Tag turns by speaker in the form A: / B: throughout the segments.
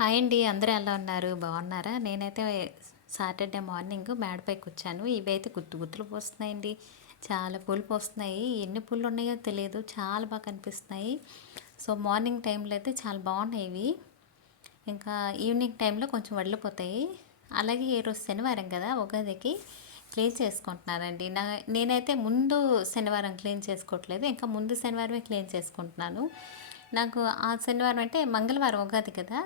A: Hi అండి అందరూ ఎలా ఉన్నారు? బాగున్నారా? నేనైతే సాటర్డే మార్నింగ్ మేడపై కూర్చాను ఇవైతే గుత్తు గుత్తులు పోస్తున్నాయండి. చాలా పూలు పోస్తున్నాయి. ఎన్ని పూలు ఉన్నాయో తెలియదు. చాలా బాగా కనిపిస్తున్నాయి. సో మార్నింగ్ టైంలో అయితే చాలా బాగున్నాయి ఇవి. ఇంకా ఈవినింగ్ టైంలో కొంచెం వడిలిపోతాయి. అలాగే ఈరోజు శనివారం కదా ఉగాదికి క్లీన్ చేసుకుంటున్నానండి. నా నేనైతే ముందు శనివారం క్లీన్ చేసుకోవట్లేదు. ఇంకా ముందు శనివారమే క్లీన్ చేసుకుంటున్నాను. నాకు ఆ శనివారం అంటే మంగళవారం ఉగాది కదా.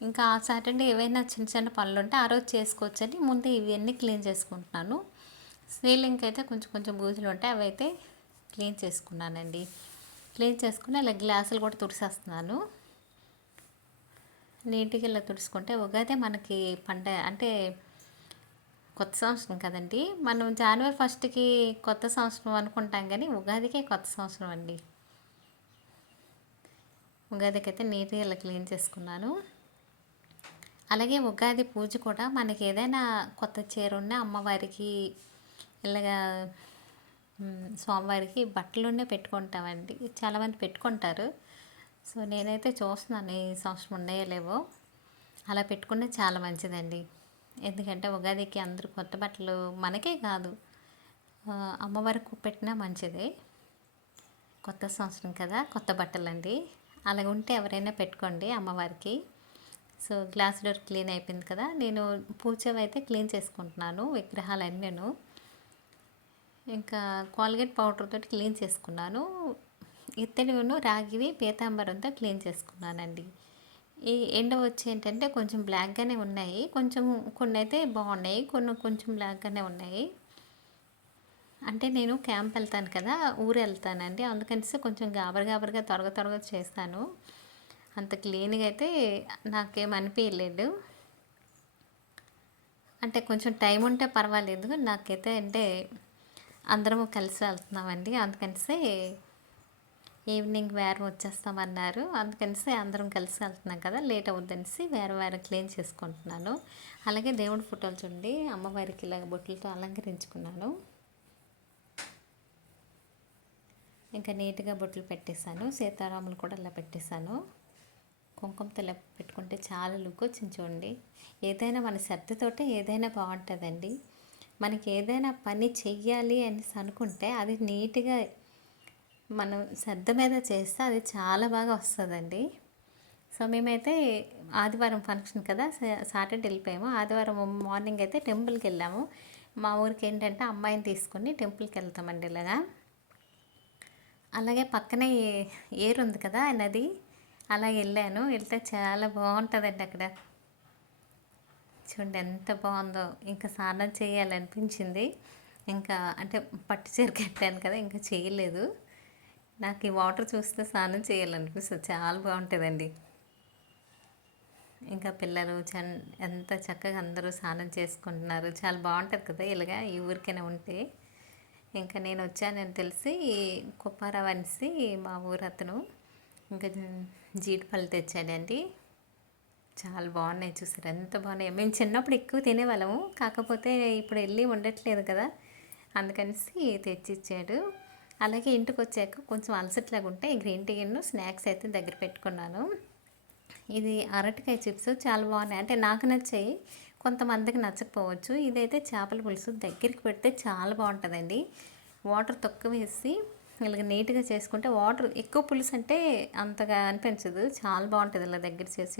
A: ఇంకా ఆ సాటర్డే ఏవైనా చిన్న చిన్న పనులు ఉంటే ఆ రోజు చేసుకోవచ్చని ముందే ఇవన్నీ క్లీన్ చేసుకుంటున్నాను. సీలింగ్కి అయితే కొంచెం కొంచెం బూజులు ఉంటాయి అవి అయితే క్లీన్ చేసుకున్నానండి. క్లీన్ చేసుకుని అలా గ్లాసులు కూడా తుడిసేస్తున్నాను. నీట్గా ఇలా తుడుచుకుంటే ఉగాది మనకి పంట అంటే కొత్త సంవత్సరం కదండి. మనం జనవరి ఫస్ట్కి కొత్త సంవత్సరం అనుకుంటాం కానీ ఉగాదికే కొత్త సంవత్సరం అండి. ఉగాదికి అయితే నీట్గా ఇలా క్లీన్ చేసుకున్నాను. అలాగే ఉగాది పూజ కూడా మనకి ఏదైనా కొత్త చీర ఉన్న అమ్మవారికి ఇలాగా స్వామివారికి బట్టలున్నే పెట్టుకుంటామండి. చాలామంది పెట్టుకుంటారు. సో నేనైతే చూస్తున్నాను. ఈ సంవత్సరం ఉన్నాయో లేవో. అలా పెట్టుకుంటే చాలా మంచిదండి. ఎందుకంటే ఉగాదికి అందరూ కొత్త బట్టలు మనకే కాదు. అమ్మవారికి పెట్టినా మంచిదే. కొత్త సంవత్సరం కదా కొత్త బట్టలండి. అలాగ ఉంటే ఎవరైనా పెట్టుకోండి అమ్మవారికి. సో గ్లాస్ డోర్ క్లీన్ అయిపోయింది కదా నేను పూజవి అయితే క్లీన్ చేసుకుంటున్నాను విగ్రహాలన్నీను. ఇంకా కాల్గేట్ పౌడర్తో క్లీన్ చేసుకున్నాను. ఇత్తడిను రాగివి పీతాంబరంతో క్లీన్ చేసుకున్నానండి. ఈ ఎండ వచ్చి ఏంటంటే కొంచెం బ్లాక్గానే ఉన్నాయి. కొంచెం కొన్ని అయితే బాగున్నాయి కొన్ని కొంచెం బ్లాక్గానే ఉన్నాయి. అంటే నేను క్యాంప్ వెళ్తాను కదా ఊరు వెళ్తానండి అందుకనిసి కొంచెం గాబర్ గాబర్గా త్వరగా త్వరగా చేస్తాను. అంత క్లీన్గా అయితే నాకేం అనిపించలేదు అంటే కొంచెం టైం ఉంటే పర్వాలేదు. నాకైతే అంటే అందరము కలిసి వెళ్తున్నామండి. అందుకనిసే ఈవినింగ్ వేరే వచ్చేస్తామన్నారు. అందుకనిసి అందరం కలిసి వెళ్తున్నాం కదా లేట్ అవుద్దనిసి వేరే వేరే క్లీన్ చేసుకుంటున్నాను. అలాగే దేవుడి ఫోటోలు చూడండి. అమ్మవారికి ఇలా బొట్లతో అలంకరించుకున్నాను. ఇంకా నీట్గా బొట్లు పెట్టేశాను. సీతారాములు కూడా ఇలా పెట్టేశాను. కుంకుమ తెల్ల పెట్టుకుంటే చాలా లుక్ వచ్చింది చూడండి. ఏదైనా మన శ్రద్ధతోటే ఏదైనా బాగుంటుందండి. మనకి ఏదైనా పని చెయ్యాలి అనేసి అనుకుంటే అది నీట్గా మనం శ్రద్ధ మీద చేస్తే అది చాలా బాగా వస్తుందండి. సో మేమైతే ఆదివారం ఫంక్షన్ కదా సాటర్డే వెళ్ళిపోయాము. ఆదివారం మార్నింగ్ అయితే టెంపుల్కి వెళ్ళాము. మా ఊరికి ఏంటంటే అమ్మాయిని తీసుకొని టెంపుల్కి వెళ్తామండి ఇలాగా. అలాగే పక్కనే ఏరు ఉంది కదా నది. అలా వెళ్ళాను. వెళ్తే చాలా బాగుంటుందండి అక్కడ. చూడండి ఎంత బాగుందో. ఇంకా స్నానం చేయాలనిపించింది. ఇంకా అంటే పట్టు చీర కట్టాను కదా ఇంకా చేయలేదు. నాకు ఈ వాటర్ చూస్తే స్నానం చేయాలనిపిస్తుంది. చాలా బాగుంటుందండి. ఇంకా పిల్లలు చన్ ఎంత చక్కగా అందరూ స్నానం చేసుకుంటున్నారు. చాలా బాగుంటుంది కదా ఇలాగా ఈ ఊరికైనా ఉంటే. ఇంకా నేను వచ్చానని తెలిసి కుప్పారావు అనేసి మా ఊరు అతను. ఇంకా జీడిపళ్ళు తెచ్చాడండి చాలా బాగున్నాయి చూసారు? ఎంత బాగున్నాయి. మేము చిన్నప్పుడు ఎక్కువ తినేవాళ్ళము. కాకపోతే ఇప్పుడు వెళ్ళి ఉండట్లేదు కదా. అందుకనేసి తెచ్చిచ్చాడు. అలాగే ఇంటికి వచ్చాక కొంచెం అలసట్లాగా ఉంటే గ్రీన్ టీను స్నాక్స్ అయితే దగ్గర పెట్టుకున్నాను. ఇది అరటికాయ చిప్స్ చాలా బాగున్నాయి. అంటే నాకు నచ్చాయి. కొంతమందికి నచ్చకపోవచ్చు. ఇదైతే చేపల పులుసు దగ్గరికి పెడితే చాలా బాగుంటుందండి. వాటర్ తక్కువ వేసి ఇలాగ నీట్గా చేసుకుంటే వాటర్ ఎక్కువ పులుసు అంటే అంతగా అనిపించదు. చాలా బాగుంటుంది ఇలా దగ్గర చేసి